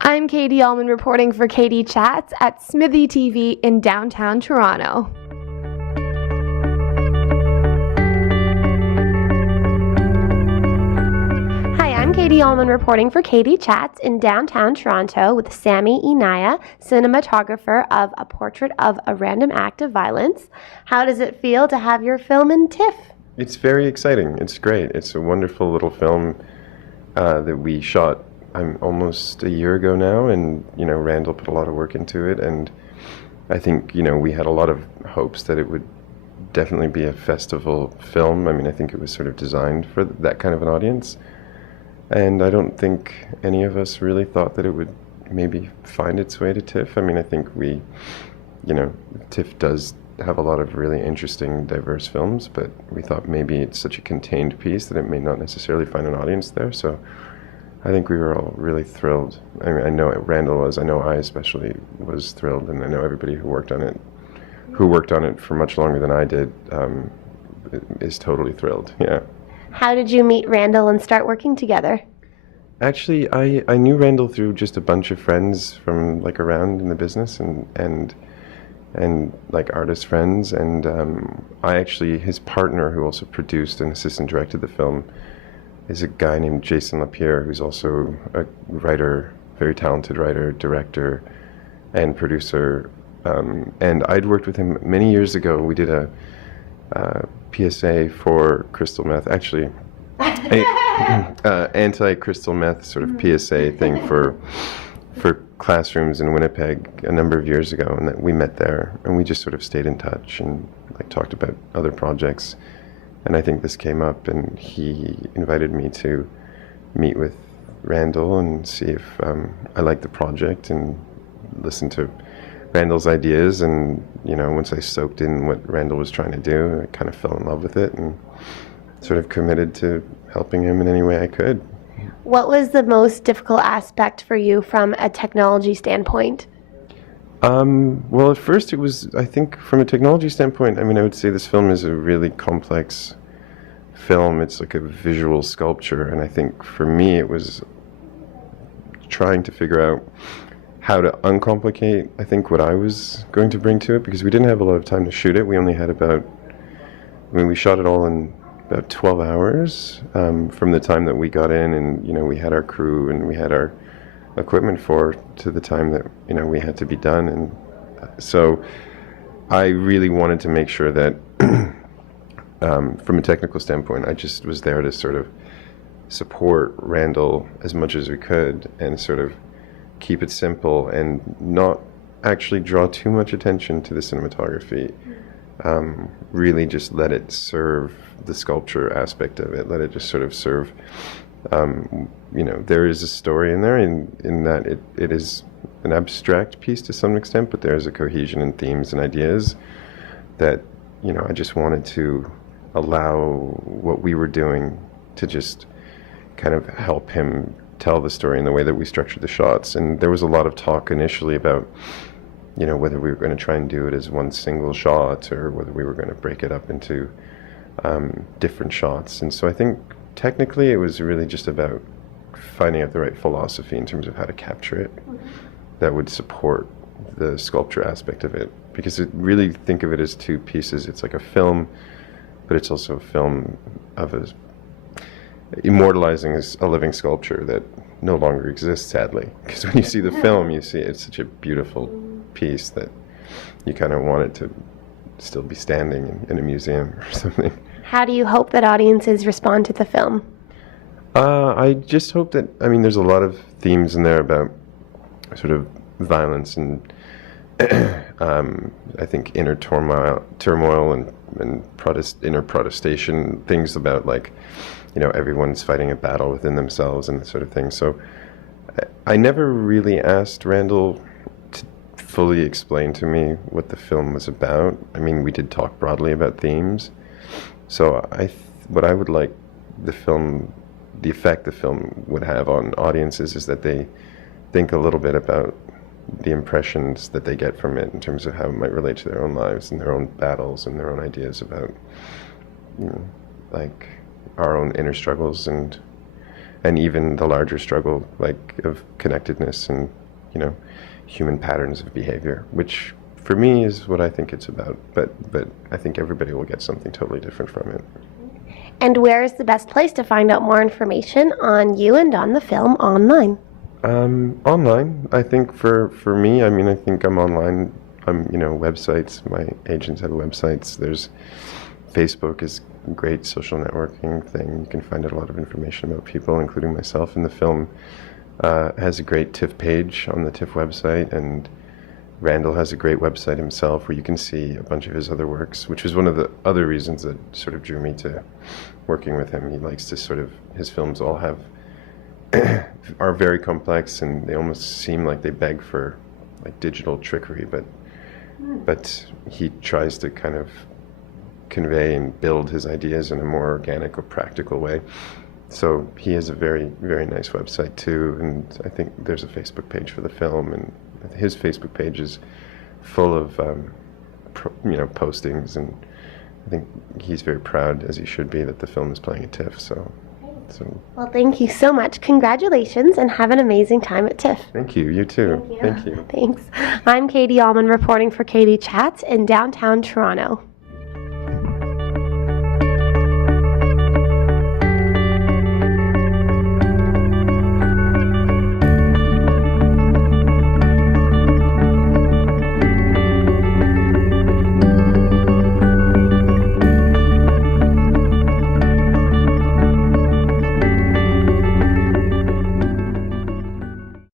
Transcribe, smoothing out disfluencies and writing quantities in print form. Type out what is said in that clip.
I'm Katie Uhlmann reporting for Katie Chats at Smithy TV in downtown Toronto. Hi, I'm Katie Uhlmann reporting for Katie Chats in downtown Toronto with Sammy Inayeh, cinematographer of A Portrait of a Random Act of Violence. How does it feel to have your film in TIFF? It's very exciting. It's great. It's a wonderful little film that we shot almost a year ago now, and Randall put a lot of work into it, and I think we had a lot of hopes that it would definitely be a festival film. I mean, I think it was sort of designed for that kind of an audience, and I don't think any of us really thought that it would maybe find its way to TIFF. I mean, I think TIFF does have a lot of really interesting, diverse films, but we thought maybe it's such a contained piece that it may not necessarily find an audience there. So I think we were all really thrilled. I mean, I know Randall was, I know I especially was thrilled, and I know everybody who worked on it for much longer than I did, is totally thrilled, yeah. How did you meet Randall and start working together? Actually, I knew Randall through just a bunch of friends from around in the business and artist friends, and his partner, who also produced and assistant directed the film, is a guy named Jason Lapierre, who's also a writer, very talented writer, director, and producer. And I'd worked with him many years ago. We did a PSA for crystal meth, actually, anti-crystal meth sort of PSA thing for classrooms in Winnipeg a number of years ago, and that we met there, and we just sort of stayed in touch and talked about other projects. And I think this came up, and he invited me to meet with Randall and see if I liked the project and listen to Randall's ideas. And once I soaked in what Randall was trying to do, I kind of fell in love with it and sort of committed to helping him in any way I could. What was the most difficult aspect for you from a technology standpoint? Well, at first it was, I think, from a technology standpoint, I mean, I would say this film is a really complex film. It's like a visual sculpture, and I think for me it was trying to figure out how to uncomplicate, I think, what I was going to bring to it, because we didn't have a lot of time to shoot it. We only had we shot it all in about 12 hours from the time that we got in, and we had our crew and we had our equipment to the time that we had to be done. And so I really wanted to make sure that from a technical standpoint, I just was there to sort of support Randall as much as we could and sort of keep it simple and not actually draw too much attention to the cinematography. Really just let it serve the sculpture aspect of it, let it just sort of serve there is a story in there, in that it is an abstract piece to some extent, but there is a cohesion in themes and ideas that, I just wanted to allow what we were doing to just kind of help him tell the story in the way that we structured the shots. And there was a lot of talk initially about, whether we were going to try and do it as one single shot or whether we were going to break it up into different shots. And so I think technically it was really just about finding out the right philosophy in terms of how to capture it that would support the sculpture aspect of it, because really think of it as two pieces. It's like a film, but it's also a film of immortalizing a living sculpture that no longer exists, sadly, because when you see the film, you see it's such a beautiful piece that you kind of want it to still be standing in a museum or something. How do you hope that audiences respond to the film? I just hope that, there's a lot of themes in there about sort of violence and I think inner turmoil and inner protestation, things about everyone's fighting a battle within themselves and that sort of thing. So I never really asked Randall to fully explain to me what the film was about. We did talk broadly about themes. So what I would like the effect the film would have on audiences is that they think a little bit about the impressions that they get from it in terms of how it might relate to their own lives and their own battles and their own ideas about, our own inner struggles and and even the larger struggle, like, of connectedness and, you know, human patterns of behavior, which for me is what I think it's about. But I think everybody will get something totally different from it. And where is the best place to find out more information on you and on the film online? Online, I think for me, I mean, I think I'm online. You know, websites, my agents have websites. There's Facebook is a great social networking thing. You can find out a lot of information about people, including myself. And the film has a great TIFF page on the TIFF website, and Randall has a great website himself where you can see a bunch of his other works, which was one of the other reasons that sort of drew me to working with him. He likes to sort of, his films all have, are very complex, and they almost seem like they beg for like digital trickery, but he tries to kind of convey and build his ideas in a more organic or practical way. So he has a very, very nice website too, and I think there's a Facebook page for the film, and his Facebook page is full of you know, postings, and I think he's very proud, as he should be, that the film is playing at TIFF. So well, thank you so much. Congratulations, and have an amazing time at TIFF. Thank you. You too. Thank you. Thanks. I'm Katie Uhlmann reporting for Katie Chats in downtown Toronto.